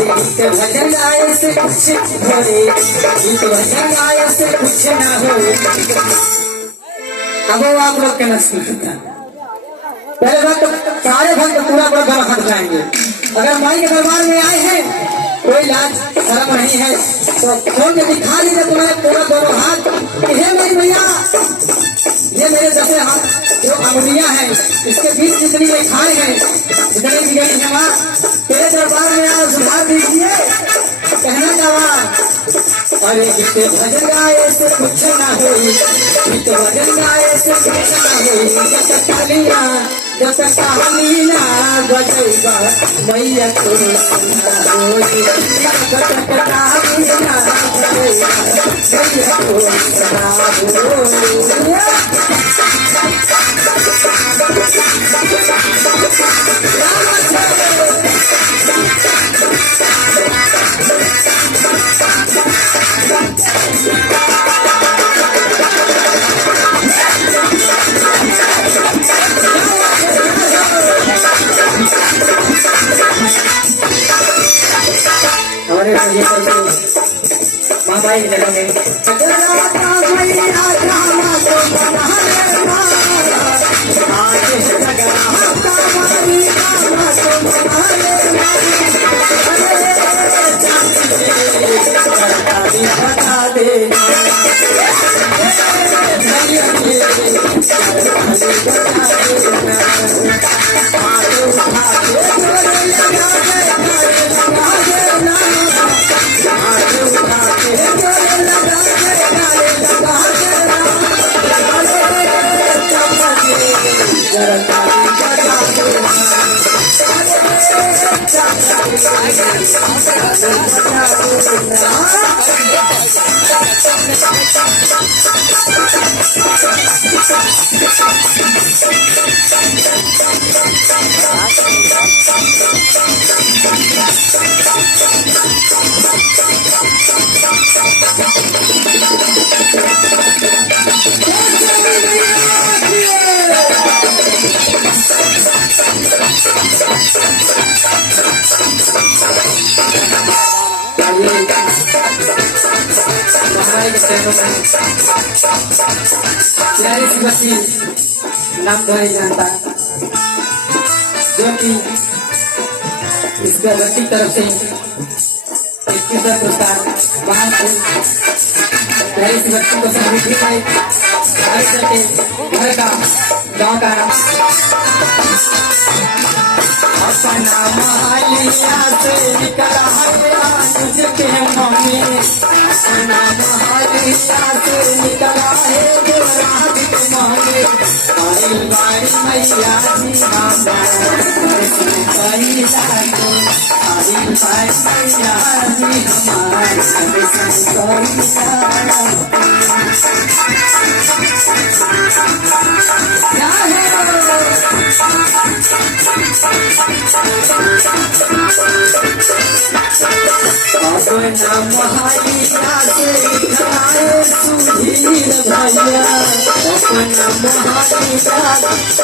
भजन आए से कुछ होए, भजन आए से कुछ ना हो। अब आप लोग के नसीब होता पहले भक्त सारे भक्त पूरा पूरा गला खट जाएंगे। अगर माई के दरबार में आए हैं कोई लाज शर्म नहीं है तो खोल के दिखा लीजिए तुम्हारे पूरा दोनों हाथ। हे मेरी भैया, ये मेरे दसे हाथ जो अंगुलियां हैं इसके बीच जितनी रेखाएं हैं जितने भी गई है तेरे दरबार में आओ सुधार दीजिए। कहना चाहा अरे कितने भजन गाए से कुछ ना हो, कितने भजन गाए से कुछ ना हो। जब तक कहानियां जब तक कहानियां बजेगा मैया को सुना हो, जब तक कहानियां बजेगा मैया को सुना हो। हमारे ये माँ भाई जगह में बता दे नाम तो नहीं जानता जो कि इस गलती तरफ से 21 पुरस्कार वहां से इस बच्ची को समृद्धि घर का गाँव का अपना मालिया से निकला के मम्मी, अपना मालिया से निकला है देवराज के मम्मी। आई बारी मैया जी हमारा कहीं जाए, आई बारी मैया जी अपना महालिया से निकलाए सुधीर भैया, अपना महालिया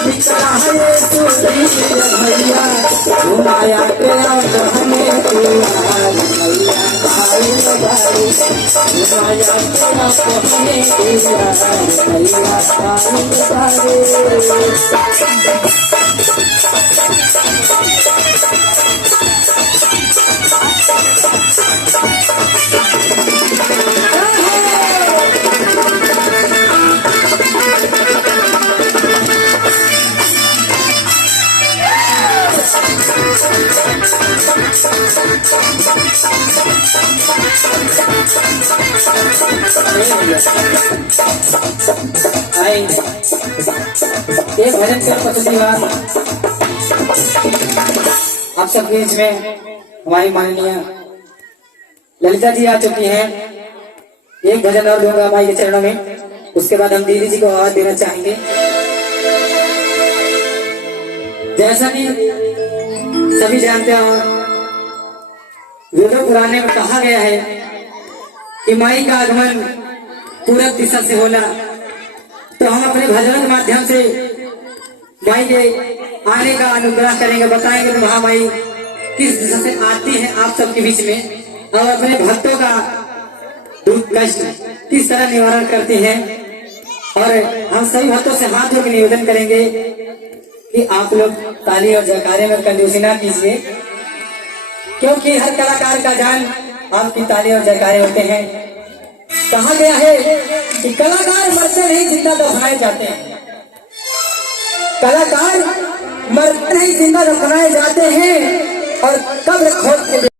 निकलाए सुधीर भैया। माया के हमें भैया भाई भाई, माया के हमें भैया भाई भाई। एक भजन के पसंदी बात आप सब बीच में हमारी माननीय ललिता जी आ चुकी हैं। एक भजन और दूंगा माई के चरणों में, उसके बाद हम दीदी जी को आवाज देना चाहेंगे। जैसा कि सभी जानते हो वेदों पुराने में कहा गया है कि माई का आगमन पूरब दिशा से होला, तो हम अपने भजन के माध्यम से माई के आने का अनुग्रह करेंगे, बताएंगे कि महामाई किस दिशा से आती है आप सबके बीच में और अपने भक्तों का दुख कष्ट किस तरह निवारण करती है। और हम सभी भक्तों से हाथ जोड़ के निवेदन करेंगे कि आप लोग ताली और जयकारे में कंजूसी ना कीजिए, क्योंकि हर कलाकार का जान आपकी ताली और जयकारे होते हैं। कहा गया है कि कलाकार मरते नहीं जिंदा दफनाए जाते हैं, कलाकार मरते नहीं जिंदा दफनाए जाते हैं और कब्र खोद के